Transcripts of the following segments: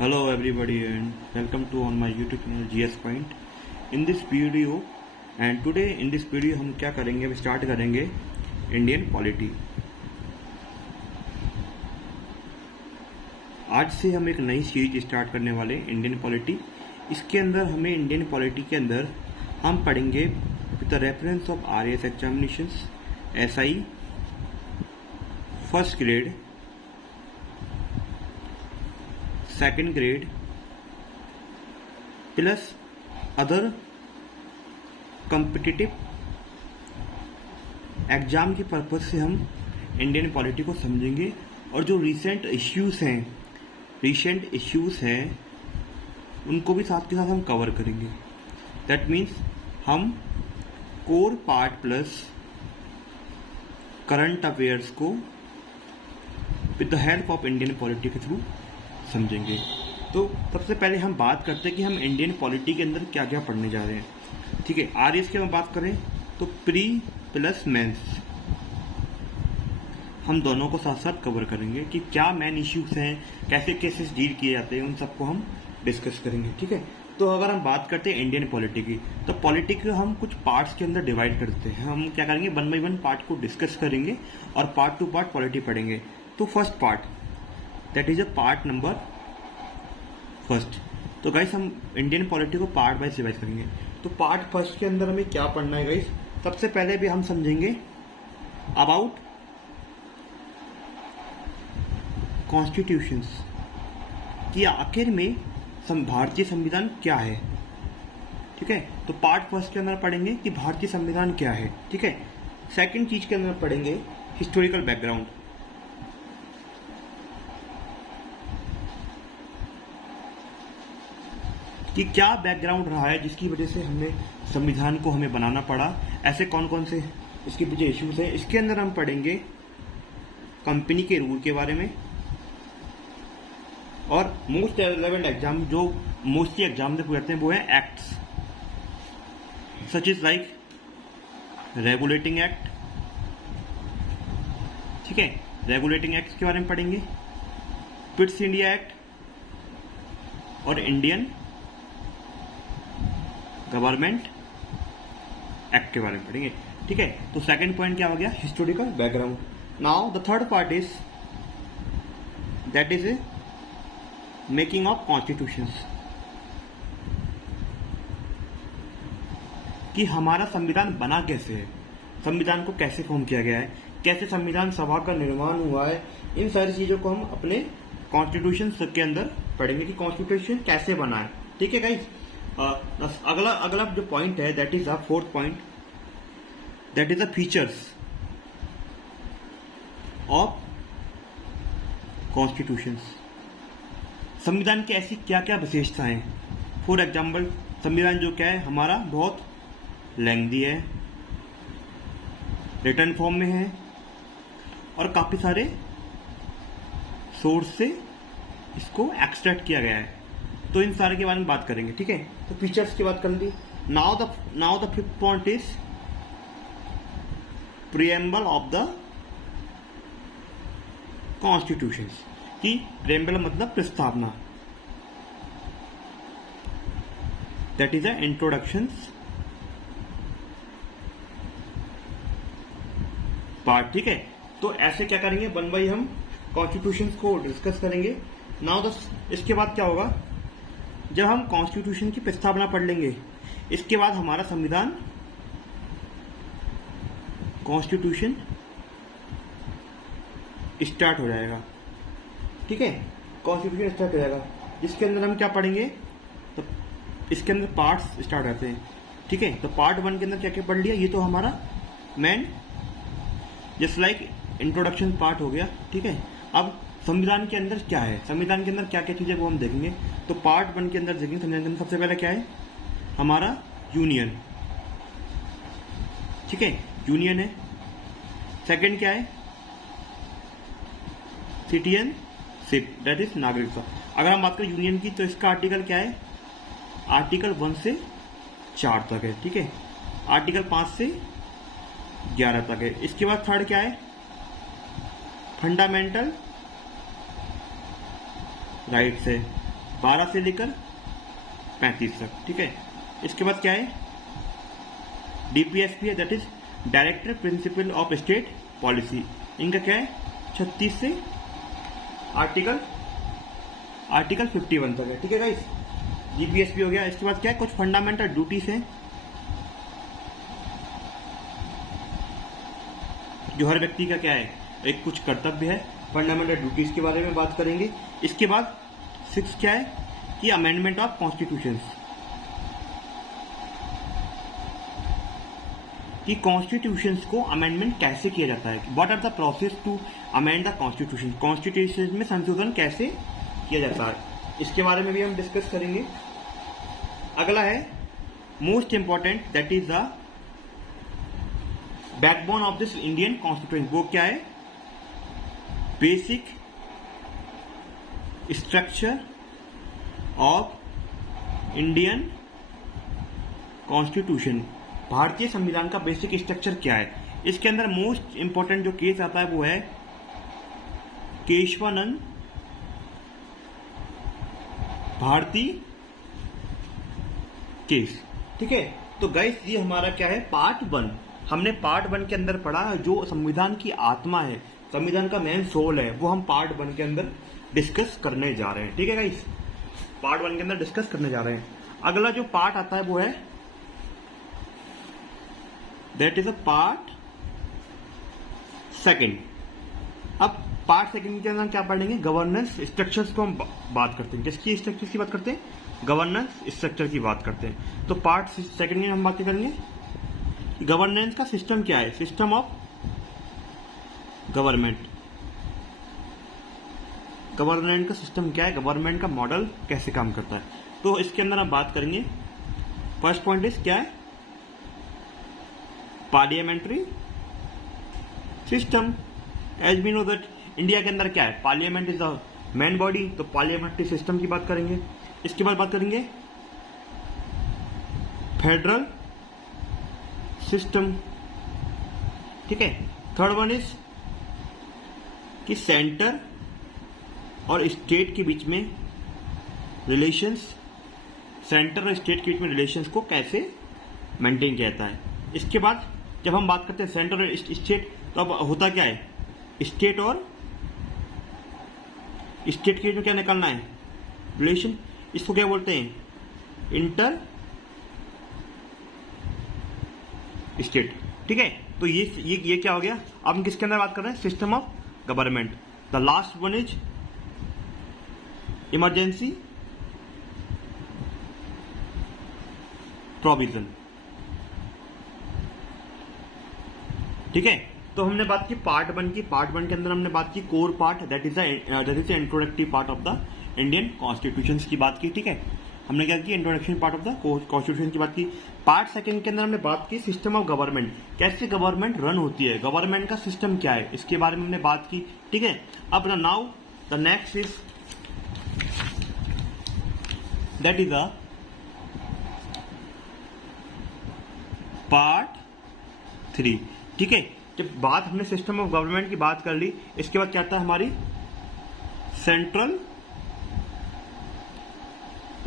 Hello everybody and welcome to on my YouTube channel GS Point. In this video and today in this video हम क्या करेंगे, अब start करेंगे Indian polity. आज से हम एक नई सीरीज स्टार्ट करने वाले इंडियन पॉलिटी। इसके अंदर हमें इंडियन पॉलिटी के अंदर हम पढ़ेंगे with the reference of RAS examinations, SI first grade, second grade plus other competitive exam के पर्पज से हम इंडियन पॉलिटी को समझेंगे। और जो रिसेंट इश्यूज हैं उनको भी साथ के साथ हम कवर करेंगे। दैट मीन्स हम core part plus current affairs को with the help of Indian polity के थ्रू समझेंगे। तो सबसे पहले हम बात करते हैं कि हम इंडियन पॉलिटी के अंदर क्या क्या पढ़ने जा रहे हैं। ठीक है, RAS की हम बात करें तो प्री प्लस मेंस हम दोनों को साथ साथ कवर करेंगे कि क्या मेन इश्यूज हैं, कैसे केसेस डील किए जाते हैं, उन सबको हम डिस्कस करेंगे। ठीक है, तो अगर हम बात करते हैं इंडियन पॉलिटी की, तो पॉलिटी को हम कुछ पार्ट्स के अंदर डिवाइड करते हैं। हम क्या करेंगे, 1 बाय 1 पार्ट को डिस्कस करेंगे और पार्ट टू पार्ट पॉलिटी पढ़ेंगे। तो first part that is a part number first. तो गाइस हम इंडियन पॉलिटी को पार्ट वाइज डिवाइड करेंगे। तो पार्ट फर्स्ट के अंदर हमें क्या पढ़ना है गाइस, सबसे पहले भी हम समझेंगे अबाउट कॉन्स्टिट्यूशंस कि आखिर में भारतीय संविधान क्या है। ठीक है, तो पार्ट फर्स्ट के अंदर पढ़ेंगे कि भारतीय संविधान क्या है। ठीक है, सेकंड चीज के अंदर पढ़ेंगे हिस्टोरिकल बैकग्राउंड कि क्या बैकग्राउंड रहा है जिसकी वजह से हमने संविधान को हमें बनाना पड़ा, ऐसे कौन कौन से इसके पीछे इश्यूज हैं। इसके अंदर हम पढ़ेंगे कंपनी के रूल के बारे में और मोस्ट रेलेवेंट एग्जाम जो मोस्टली एग्जाम में पूछते हैं वो है acts such is like regulating act. ठीक है, रेगुलेटिंग एक्ट के बारे में पढ़ेंगे, पिट्स इंडिया एक्ट और इंडियन गवर्नमेंट एक्ट के बारे में पढ़ेंगे। ठीक है, तो सेकंड पॉइंट क्या हो गया, historical background. Now the third part is that is a making of constitutions कि हमारा संविधान बना कैसे है, संविधान को कैसे फॉर्म किया गया है, कैसे संविधान सभा का निर्माण हुआ है। इन सारी चीजों को हम अपने कॉन्स्टिट्यूशन के अंदर पढ़ेंगे कि कॉन्स्टिट्यूशन कैसे बना है। ठीक है गाइस, अगला जो पॉइंट है that is a fourth point, that is the features of constitutions. संविधान की ऐसी क्या क्या विशेषताएं। फॉर एग्जाम्पल संविधान जो क्या है हमारा बहुत लेंथी है, रिटन फॉर्म में है और काफी सारे सोर्स से इसको एक्सट्रैक्ट किया गया है। तो इन सारे के बारे में बात करेंगे। ठीक है, तो फीचर्स की बात कर ली। Now the fifth point is preamble of the constitutions कि प्रिएम्बल मतलब प्रस्तावना, that is a introductions part. ठीक है, तो ऐसे क्या करेंगे, 1 बाय हम कॉन्स्टिट्यूशंस को डिस्कस करेंगे। नाउ इसके बाद क्या होगा, जब हम कॉन्स्टिट्यूशन की प्रस्तावना पढ़ लेंगे इसके बाद हमारा संविधान कॉन्स्टिट्यूशन स्टार्ट हो जाएगा। ठीक है, कॉन्स्टिट्यूशन स्टार्ट हो जाएगा जिसके अंदर हम क्या पढ़ेंगे, तो इसके अंदर पार्ट्स स्टार्ट होते हैं। ठीक है, तो पार्ट 1 के अंदर क्या क्या पढ़ लिया, ये तो हमारा main just like introduction part हो गया। ठीक है, अब संविधान के अंदर क्या है, संविधान के अंदर क्या क्या चीजें वो हम देखेंगे। तो पार्ट 1 के अंदर देखेंगे संविधान के अंदर सबसे पहले क्या है हमारा यूनियन। ठीक है, यूनियन है। सेकंड क्या है, सिटीजनशिप दैट इज नागरिकता। अगर हम बात करें यूनियन की तो इसका आर्टिकल क्या है, आर्टिकल 1 से 4 तक है। ठीक है, आर्टिकल 5 से 11 तक है। इसके बाद थर्ड क्या है, फंडामेंटल राइट्स है। 12 से लेकर 35 तक, ठीक है। इसके बाद क्या है, DPSP है, that is director principle of state policy. इनका क्या है, 36 से आर्टिकल 51 तक है, ठीक है गाइस। DPSP हो गया। इसके बाद क्या है, कुछ फंडामेंटल ड्यूटीज हैं जो हर व्यक्ति का क्या है, एक कुछ कर्तव्य है, फंडामेंटल ड्यूटीज के बारे में बात करेंगे। इसके बाद 6 क्या है कि अमेंडमेंट ऑफ कॉन्स्टिट्यूशन, कि कॉन्स्टिट्यूशंस को अमेंडमेंट कैसे किया जाता है, what are the process to amend the constitution, constitution में संशोधन कैसे किया जाता है, इसके बारे में भी हम डिस्कस करेंगे। अगला है most important, that is the backbone of this Indian constitution. वो क्या है, basic structure of Indian constitution, भारतीय संविधान का बेसिक स्ट्रक्चर क्या है। इसके अंदर मोस्ट इंपॉर्टेंट जो केस आता है वो है केशवानंद भारती केस, ठीक है। तो गाइस ये हमारा क्या है, पार्ट 1। हमने पार्ट 1 के अंदर पढ़ा जो संविधान की आत्मा है, संविधान का मेन सोल है, वो हम पार्ट 1 के अंदर डिस्कस करने जा रहे हैं, ठीक है गाइस। पार्ट 1 के अंदर डिस्कस करने जा रहे हैं। अगला जो पार्ट आता है वो है दैट इज अ पार्ट 2। अब पार्ट 2 के अंदर क्या पढ़ेंगे, गवर्नेंस स्ट्रक्चर्स को हम बात करते हैं। किसकी स्ट्रक्चर्स की बात करते हैं, गवर्नेंस स्ट्रक्चर की बात करते हैं। तो पार्ट 2 में हम बात करेंगे गवर्नेंस का सिस्टम क्या है, सिस्टम ऑफ गवर्नमेंट, गवर्नमेंट का सिस्टम क्या है, गवर्नमेंट का मॉडल कैसे काम करता है। तो इसके अंदर हम बात करेंगे, फर्स्ट पॉइंट इज क्या है, parliamentary system. As we know that India के अंदर क्या है, parliament is the main body, तो पार्लियामेंट्री सिस्टम की बात करेंगे। इसके बाद बात करेंगे फेडरल सिस्टम, ठीक है। थर्ड वन इज कि सेंटर और स्टेट के बीच में रिलेशंस, सेंटर और स्टेट के बीच में रिलेशंस को कैसे मेंटेन किया जाता है। इसके बाद जब हम बात करते हैं सेंटर और स्टेट, तो अब होता क्या है, स्टेट और स्टेट के बीच में क्या निकालना है, रिलेशन, इसको क्या बोलते हैं, इंटर स्टेट, ठीक है। तो ये क्या हो गया। अब हम किसके अंदर बात कर रहे हैं, system of government. The last one is emergency provision, ठीक है। तो हमने बात की पार्ट 1 की। पार्ट 1 के अंदर हमने बात की core part, that is the introductive part of the Indian constitution की बात की, ठीक है। हमने क्या की, introduction part of the constitution की बात की। पार्ट 2 के अंदर हमने बात की सिस्टम ऑफ गवर्नमेंट, कैसे गवर्नमेंट रन होती है, गवर्नमेंट का सिस्टम क्या है, इसके बारे में हमने बात की, ठीक है। अब now the next is that is the part 3, ठीक है। जब बात हमने सिस्टम ऑफ गवर्नमेंट की बात कर ली, इसके बाद क्या आता है हमारी सेंट्रल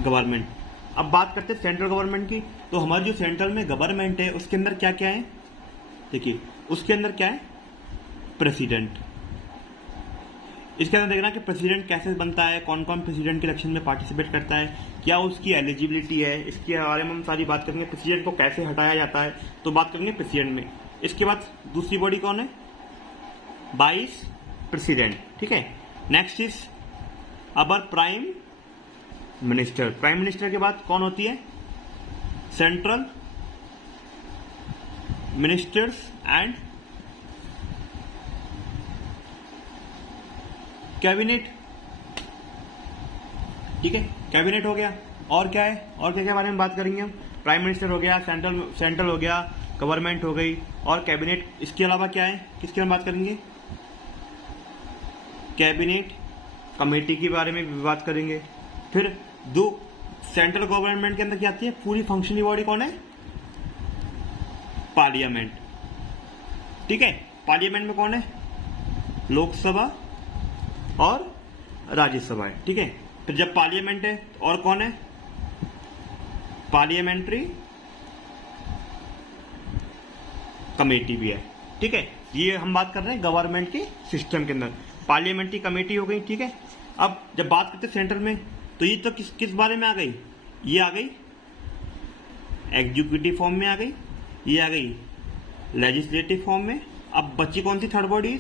गवर्नमेंट। अब बात करते हैं सेंट्रल गवर्नमेंट की। तो हमारी जो सेंट्रल में गवर्नमेंट है उसके अंदर क्या क्या है, देखिए उसके अंदर क्या है, प्रेसिडेंट। इसके अंदर देखना कि प्रेसिडेंट कैसे बनता है, कौन कौन प्रेसिडेंट के इलेक्शन में पार्टिसिपेट करता है, क्या उसकी एलिजिबिलिटी है, इसके बारे में हम सारी बात करेंगे। प्रेसिडेंट को कैसे हटाया जाता है, तो बात करेंगे प्रेसिडेंट में। इसके बाद दूसरी बॉडी कौन है, वाइस प्रेसिडेंट, ठीक है। नेक्स्ट इज अबर प्राइम मिनिस्टर। प्राइम मिनिस्टर के बाद कौन होती है, सेंट्रल मिनिस्टर्स एंड कैबिनेट, ठीक है। कैबिनेट हो गया, और क्या है, और क्या क्या बारे में बात करेंगे हम, प्राइम मिनिस्टर हो गया, सेंट्रल हो गया, गवर्नमेंट हो गई और कैबिनेट। इसके अलावा क्या है, किसके बारे में बात करेंगे, कैबिनेट कमेटी के बारे में भी बात करेंगे। फिर दो सेंट्रल गवर्नमेंट के अंदर क्या आती है, पूरी फंक्शनली बॉडी कौन है, पार्लियामेंट, ठीक है। पार्लियामेंट में कौन है, लोकसभा और राज्यसभा है, ठीक है। फिर जब पार्लियामेंट है और कौन है, पार्लियामेंट्री कमेटी भी है, ठीक है। ये हम बात कर रहे हैं गवर्नमेंट के सिस्टम के अंदर, पार्लियामेंट्री कमेटी हो गई, ठीक है। अब जब बात करते हैं सेंटर में, तो ये तो किस बारे में आ गई, ये आ गई एग्जीक्यूटिव फॉर्म में आ गई, ये आ गई लेजिस्लेटिव फॉर्म में। अब बची कौन सी थर्ड बॉडी,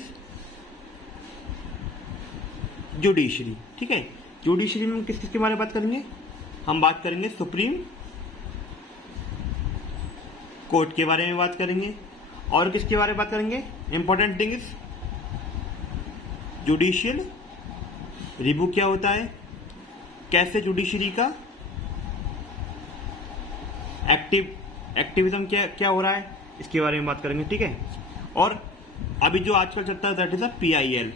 जुडिशरी, ठीक है। जुडिशरी में किस किस के बारे में बात करेंगे, हम बात करेंगे सुप्रीम कोर्ट के बारे में बात करेंगे, और किसके बारे में बात करेंगे, important thing is judicial review क्या होता है, कैसे जुडिशरी का एक्टिविज्म क्या हो रहा है, इसके बारे में बात करेंगे, ठीक है। और अभी जो आजकल चलता है that is a PIL,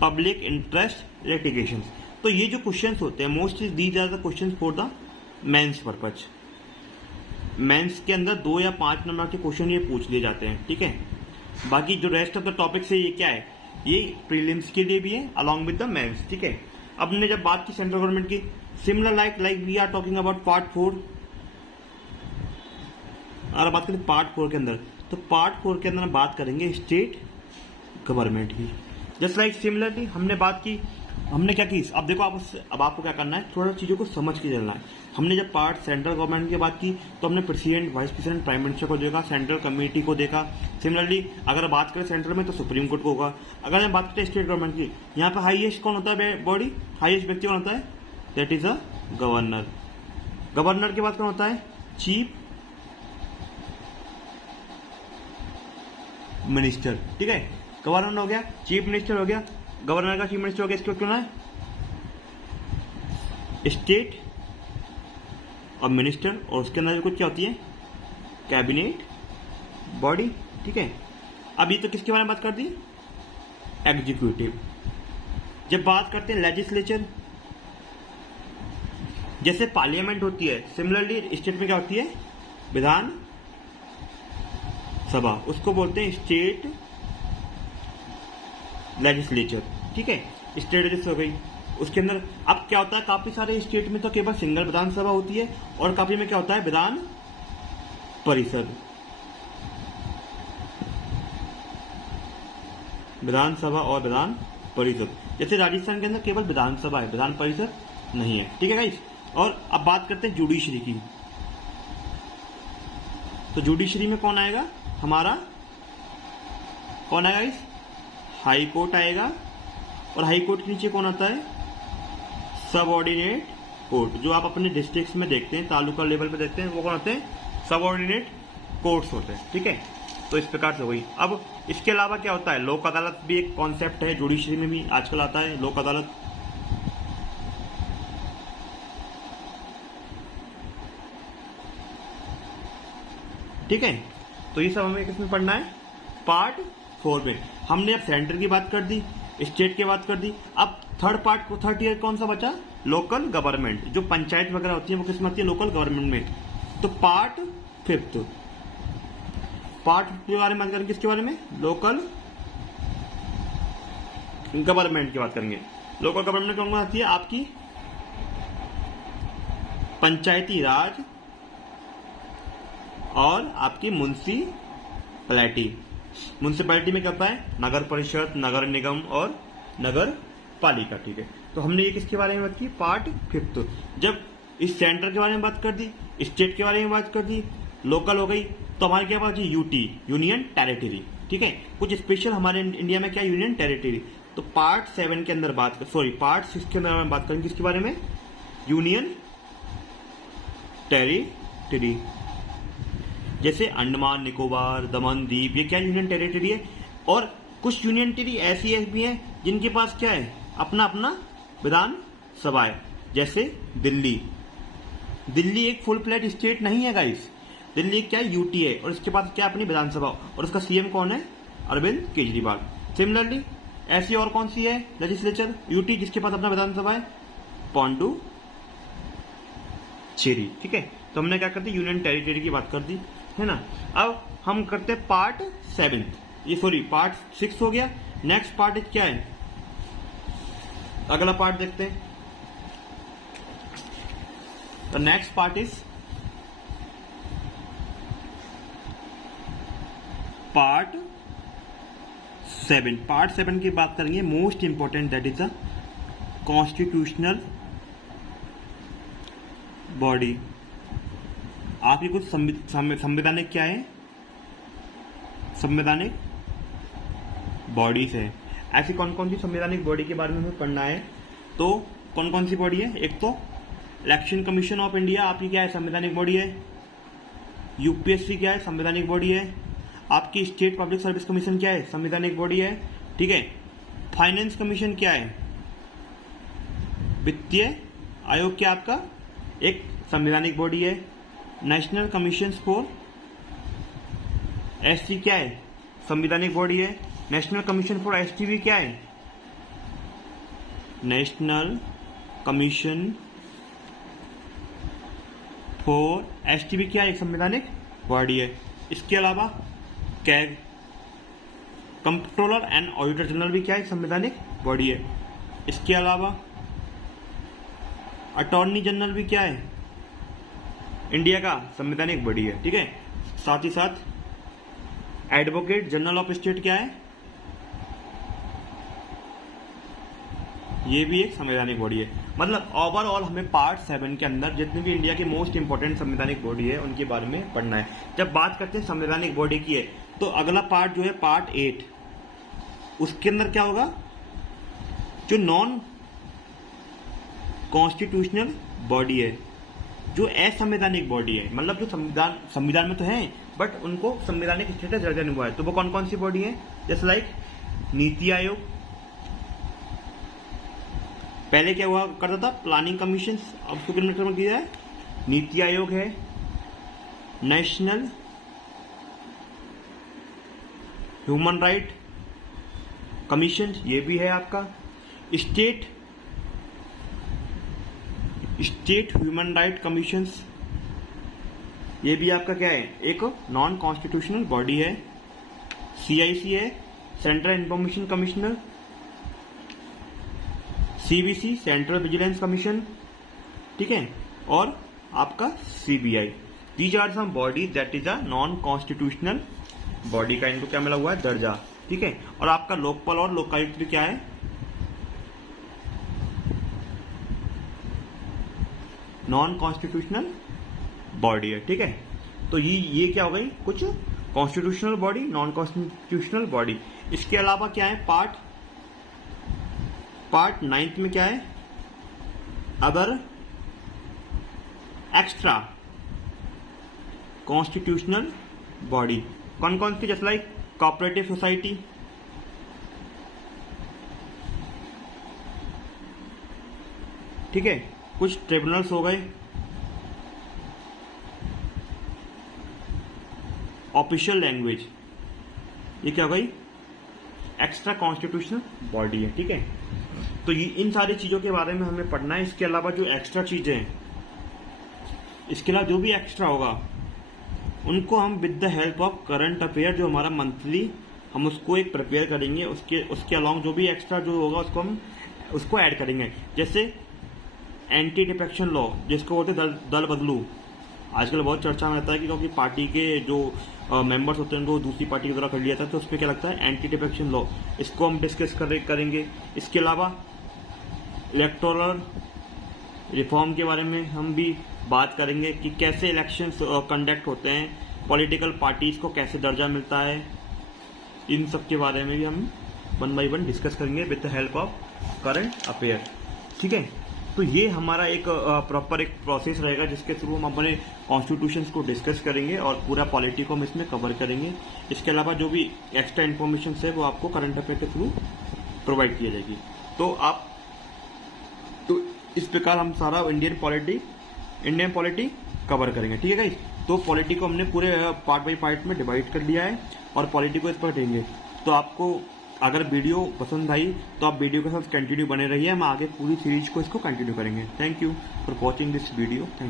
public interest litigation. तो ये जो क्वेश्चंस होते हैं mostly these are the questions for the mains purpose. Mains के अंदर 2 या 5 नंबर के क्वेश्चन ये पूछ लिए जाते हैं, ठीक है। बाकी जो रेस्ट ऑफ द टॉपिक से ये क्या है, ये प्रीलिम्स के लिए भी है अलॉन्ग विद द मेंस, ठीक है। अब हमने जब बात की सेंट्रल गवर्नमेंट की, similar like we are talking about part 4। अगर बात करें पार्ट 4 के अंदर, तो पार्ट 4 के अंदर हम बात करेंगे स्टेट गवर्नमेंट की। जस्ट लाइक सिमिलरली हमने बात की, हमने क्या की, अब देखो अब आपको क्या करना है, थोड़ा चीजों को समझ के चलना है। हमने जब पार्ट सेंट्रल गवर्नमेंट की बात की, तो हमने president, vice president, prime minister को देखा, सेंट्रल कमेटी को देखा। सिमिलरली अगर बात करें सेंट्रल में, तो सुप्रीम कोर्ट को होगा। अगर हम बात करते हैं स्टेट गवर्नमेंट की, यहाँ पे हाईएस्ट कौन होता है बॉडी, हाईएस्ट व्यक्ति कौन होता है, that is a governor. Governor के बाद कौन होता है, चीफ मिनिस्टर, ठीक है। गवर्नर हो गया, चीफ मिनिस्टर हो गया, गवर्नर का चीफ मिनिस्टर हो गया, इसको क्यों है स्टेट और मिनिस्टर, और उसके अंदर कुछ क्या होती है, कैबिनेट बॉडी, ठीक है। अब ये तो किसके बारे में बात कर दी, एग्जीक्यूटिव। जब बात करते हैं लेजिस्लेचर, जैसे पार्लियामेंट होती है, सिमिलरली स्टेट में क्या होती है, विधान सभा, उसको बोलते हैं स्टेट लेजिस्लेचर, ठीक है। स्टेट लेजिस्लेचर हो गई, उसके अंदर अब क्या होता है, काफी सारे स्टेट में तो केवल सिंगल विधानसभा होती है, और काफी में क्या होता है, विधान परिषद, विधानसभा और विधान परिषद। जैसे राजस्थान के अंदर केवल विधानसभा है, विधान परिषद नहीं है, ठीक है गाइस। और अब बात करते हैं जुडिशरी की, तो जुडिशरी में कौन आएगा, हमारा कौन आएगा गाइस, हाई कोर्ट आएगा, और हाई कोर्ट के नीचे कौन आता है, सब ऑर्डिनेट कोर्ट। जो आप अपने डिस्ट्रिक्ट्स में देखते हैं, तालुका लेवल पे देखते हैं, वो कौन होते हैं, सब ऑर्डिनेट कोर्ट्स होते हैं, ठीक है। तो इस प्रकार से हुई। अब इसके अलावा क्या होता है, लोक अदालत भी एक कॉन्सेप्ट है, जुडिशरी में भी आजकल आता है लोक अदालत। ठीक है, तो ये सब हमें किसमें पढ़ना है, पार्ट 4 में। हमने अब सेंटर की बात कर दी, स्टेट की बात कर दी, अब थर्ड ईयर कौन सा बचा, लोकल गवर्नमेंट। जो पंचायत वगैरह होती है वो किसमें आती है, लोकल गवर्नमेंट में। तो पार्ट 5 के बारे में बात करेंगे, किसके बारे में, लोकल गवर्नमेंट की बात करेंगे। लोकल गवर्नमेंट कौन आती है, आपकी पंचायती राज और आपकी म्युनिसिपैलिटी। म्युनिसिपैलिटी में क्या होता है, नगर परिषद, नगर निगम और नगर पालिका, ठीक है। तो हमने ये किसके बारे में बात की, पार्ट 5। जब इस सेंटर के बारे में बात कर दी, स्टेट के बारे में बात कर दी, लोकल हो गई, तो हमारे क्या बात, यूटी, यूनियन टेरिटरी, ठीक है। कुछ स्पेशल हमारे इंडिया में क्या, यूनियन टेरिटरी। तो पार्ट 7 के अंदर पार्ट 6 के अंदर बात करेंगे किसके बारे में, यूनियन टेरिटरी। जैसे अंडमान निकोबार, दमन द्वीप, ये क्या यूनियन टेरिटरी है। और कुछ यूनियन टेरिटरी ऐसी भी है जिनके पास क्या है, अपना अपना विधान सभा है। जैसे दिल्ली एक फुल फ्लैट स्टेट नहीं है गाइस, दिल्ली क्या है, यूटी है, और इसके पास क्या अपनी विधानसभा, और उसका सीएम कौन है, अरविंद केजरीवाल। सिमिलरली ऐसी और कौन सी है लेजिस्लेचर, यूटी जिसके पास अपना विधानसभा है, पांडुचेरी, ठीक है। तो हमने क्या कर दी, यूनियन टेरिटरी की बात कर दी, है ना। अब हम करते हैं पार्ट 7, पार्ट 6 हो गया। नेक्स्ट पार्ट क्या है, अगला पार्ट देखते हैं, the next part is part 7। Part 7 की बात करेंगे, most important, that is a constitutional body. आपकी कुछ संवैधानिक क्या है, संवैधानिक बॉडीज है। ऐसी कौन कौन सी संवैधानिक बॉडी के बारे में हमें पढ़ना है, तो कौन कौन सी बॉडी है? एक तो इलेक्शन कमीशन ऑफ इंडिया, आपकी क्या है, संवैधानिक बॉडी है। यूपीएससी क्या है, संवैधानिक बॉडी है। आपकी स्टेट पब्लिक सर्विस कमीशन क्या है, संवैधानिक बॉडी है, ठीक है। फाइनेंस कमीशन क्या है, वित्तीय आयोग क्या आपका एक संवैधानिक बॉडी है। नेशनल कमीशन फॉर एसटी क्या है, संवैधानिक बॉडी है। नेशनल कमीशन फॉर एसटीवी क्या है, नेशनल कमीशन फॉर एसटीवी क्या है, एक संवैधानिक बॉडी है। इसके अलावा CAG, controller and auditor general भी क्या है, संवैधानिक बॉडी है। इसके अलावा अटॉर्नी जनरल भी क्या है, इंडिया का संवैधानिक बॉडी है, ठीक है। साथ ही साथ एडवोकेट जनरल ऑफ स्टेट क्या है, ये भी एक संवैधानिक बॉडी है। मतलब ओवरऑल हमें पार्ट 7 के अंदर जितनी भी इंडिया की मोस्ट इंपॉर्टेंट संवैधानिक बॉडी है उनके बारे में पढ़ना है। जब बात करते हैं संवैधानिक बॉडी की है, तो अगला पार्ट जो है पार्ट 8, उसके अंदर क्या होगा, जो नॉन कॉन्स्टिट्यूशनल बॉडी है, जो असंवैधानिक बॉडी है, मतलब जो संविधान में तो है बट उनको संवैधानिक स्टेटस दर्जा नहीं हुआ है, तो वो कौन कौन सी बॉडी है? जैसे लाइक नीति आयोग, पहले क्या हुआ करता था, प्लानिंग कमीशन, अब उसको किलोमीटर किया है, नीति आयोग है। नेशनल ह्यूमन राइट कमीशन, ये भी है आपका। स्टेट ह्यूमन राइट कमीशन, ये भी आपका क्या है, एक नॉन कॉन्स्टिट्यूशनल बॉडी है। सीआईसी है, central information commissioner. CBC, central vigilance commission, ठीक है। और आपका CBI, these are some body that is a non constitutional body का इनको क्या मिला हुआ है, दर्जा, ठीक है। और आपका लोकपाल और लोकायुक्त भी क्या है, नॉन कॉन्स्टिट्यूशनल बॉडी है, ठीक है। तो ये क्या हो गई, कुछ constitutional body, non constitutional body. इसके अलावा क्या है, पार्ट 9 में क्या है, अदर एक्स्ट्रा कॉन्स्टिट्यूशनल बॉडी। कौन कौन सी? जैसे लाइक कोऑपरेटिव सोसाइटी, ठीक है। कुछ ट्रिब्यूनल्स हो गए, ऑफिशियल लैंग्वेज, ये क्या हो गई, एक्स्ट्रा कॉन्स्टिट्यूशनल बॉडी है, ठीक है। तो ये इन सारी चीजों के बारे में हमें पढ़ना है। इसके अलावा जो एक्स्ट्रा चीजें हैं, इसके अलावा जो भी एक्स्ट्रा होगा उनको हम with the help of current affair, जो हमारा मंथली, हम उसको एक प्रिपेयर करेंगे, उसके अलॉन्ग जो भी एक्स्ट्रा जो होगा उसको हम उसको ऐड करेंगे। जैसे एंटी डिफेक्शन लॉ, जिसको बोलते दल बदलू, आजकल बहुत चर्चा में रहता है कि क्योंकि पार्टी के जो मेंबर्स होते हैं उनको दूसरी पार्टी की तरह कर लिया था, तो उसमें क्या लगता है, एंटी डिफेक्शन लॉ, इसको हम डिस्कस करेंगे। इसके अलावा इलेक्टोरल रिफॉर्म के बारे में हम भी बात करेंगे कि कैसे इलेक्शंस कंडक्ट होते हैं, पॉलिटिकल पार्टीज को कैसे दर्जा मिलता है, इन सब के बारे में भी हम 1 by 1 डिस्कस करेंगे with the help of current affair, ठीक है। तो ये हमारा एक प्रॉपर एक प्रोसेस रहेगा जिसके थ्रू हम अपने कॉन्स्टिट्यूशंस को डिस्कस करेंगे और पूरा पॉलिटी को हम इसमें कवर करेंगे। इसके अलावा जो भी एक्स्ट्रा इन्फॉर्मेशन है वो आपको करंट अफेयर के थ्रू प्रोवाइड की जाएगी। तो इस प्रकार हम सारा इंडियन पॉलिटी कवर करेंगे, ठीक है गाइस। तो पॉलिटी को हमने पूरे पार्ट बाई पार्ट में डिवाइड कर लिया है और पॉलिटी को इस पर देंगे। तो आपको अगर वीडियो पसंद आई तो आप वीडियो के साथ कंटिन्यू बने रहिए, हम आगे पूरी सीरीज को इसको कंटिन्यू करेंगे। Thank you for watching this video.